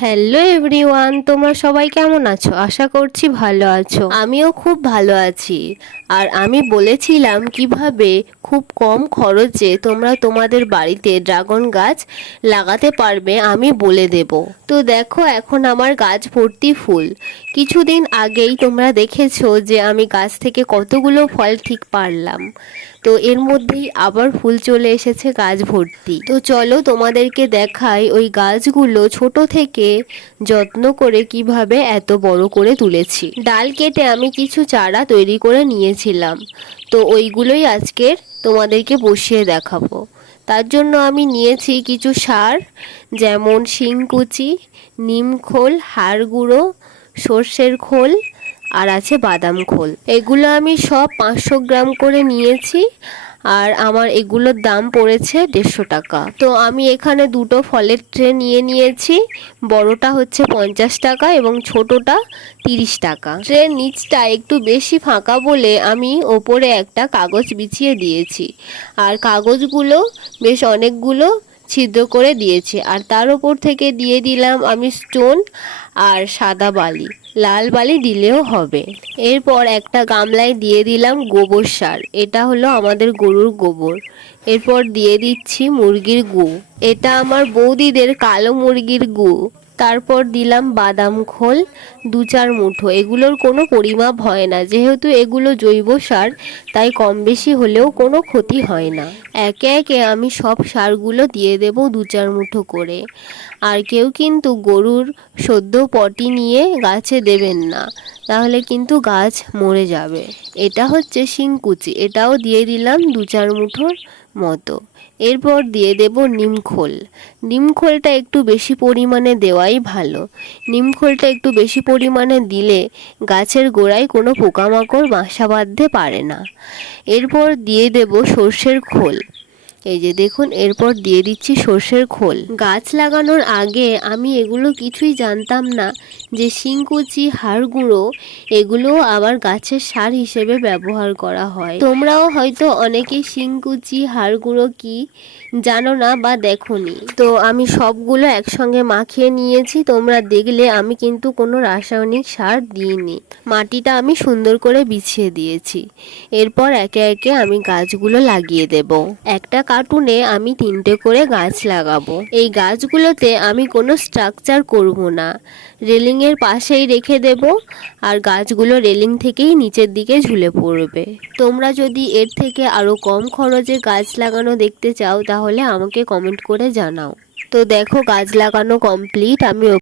Hello everyone তোমরা সবাই কেমন আছো? আশা করছি ভালো আছো। আমিও খুব ভালো আছি। আর আমি বলেছিলাম কীভাবে খুব কম খরচে তোমরা তোমাদের বাড়িতে ড্রাগন গাছ লাগাতে পারবে, আমি বলে দেব। তো দেখো, এখন আমার গাছ ভর্তি ফুল। কিছুদিন আগেই তোমরা দেখেছ যে আমি গাছ থেকে কতগুলো ফল ঠিক পারলাম। তো এর মধ্যেই আবার ফুল চলে এসেছে গাছ ভর্তি। তো চলো তোমাদেরকে দেখাই ওই গাছগুলো ছোট থেকে যত্ন করে কীভাবে এত বড় করে তুলেছি। ডাল কেটে আমি কিছু চারা তৈরি করে নিয়েছিলাম। তো ওইগুলোই আজকের তোমাদেরকে বসিয়ে দেখাবো। তার জন্য আমি নিয়েছি কিছু সার, যেমন শিংকুচি নিমখোল হাড় গুঁড়ো, সর্ষের খোল আর আছে বাদাম খোল। এগুলো আমি সব পাঁচশো গ্রাম করে নিয়েছি আর আমার এগুলোর দাম পড়েছে দেড়শো টাকা। তো আমি এখানে দুটো ফলের ট্রে নিয়ে নিয়েছি। বড়টা হচ্ছে পঞ্চাশ টাকা এবং ছোটটা তিরিশ টাকা। ট্রের নিচটা একটু বেশি ফাঁকা বলে আমি ওপরে একটা কাগজ বিছিয়ে দিয়েছি। আর কাগজগুলো বেশ অনেকগুলো ছিদ্র করে দিয়েছি। আর তার ওপর থেকে দিয়ে দিলাম আমি স্টোন আর সাদা বালি। লাল বালি দিলেও হবে। এরপর একটা গামলায় দিয়ে দিলাম গোবর সার। এটা হলো আমাদের গরুর গোবর। এরপর দিয়ে দিচ্ছি মুরগির গু। এটা আমার বৌদিদের কালো মুরগির গু। তারপর দিলাম বাদাম খোল, দু চার মুঠো। এগুলোর কোনো পরিমাপ হয় না। যেহেতু এগুলো জৈব সার, তাই কম বেশি হলেও কোনো ক্ষতি হয় না। একে একে আমি সব সারগুলো দিয়ে দেব দু চার মুঠো করে। আর কেউ কিন্তু গরুর সদ্য পটি নিয়ে গাছে দেবেন না। তাহলে কিন্তু গাছ মরে যাবে। এটা হচ্ছে শিংকুচি। এটাও দিয়ে দিলাম দু চার মুঠোর মতো। এরপর দিয়ে দেব নিমখোল নিমখোলটা একটু বেশি পরিমাণে দেওয়াই ভালো। নিমখোলটা একটু বেশি পরিমাণে দিলে গাছের গোড়ায় কোনো পোকামাকড় বাসা বাঁধতে পারে না। এরপর দিয়ে দেব সর্ষের খোল। এই যে দেখুন, এরপর দিয়ে দিচ্ছি সর্ষের খোল। গাছ লাগানোর আগে আমি এগুলো কিছুই জানতাম না যে শিংকুচি হাড় গুঁড়ো এগুলো আবার গাছের সার হিসেবে ব্যবহার করা হয়। তোমরাও হয়তো অনেকেই শিংকুচি হাড় গুঁড়ো কি জানো না বা দেখোনি। তো আমি সবগুলো একসঙ্গে মাখিয়ে নিয়েছি, তোমরা দেখলে আমি কিন্তু কোনো রাসায়নিক সার দিইনি। মাটিটা আমি সুন্দর করে বিছিয়ে দিয়েছি। এরপর একে একে আমি গাছগুলো লাগিয়ে দেব। একটা কার্টুনে আমি তিনটে করে গাছ লাগাবো। এই গাছগুলোতে আমি কোনো স্ট্রাকচার করব না। রেলিংয়ের পাশেই রেখে দেব আর গাছগুলো রেলিং থেকেই নিচের দিকে ঝুলে পড়বে। তোমরা যদি এর থেকে আরও কম খরচে গাছ লাগানো দেখতে চাও, তাহলে আমাকে কমেন্ট করে জানাও। তো দেখো গাছ লাগানো কমপ্লিট আমি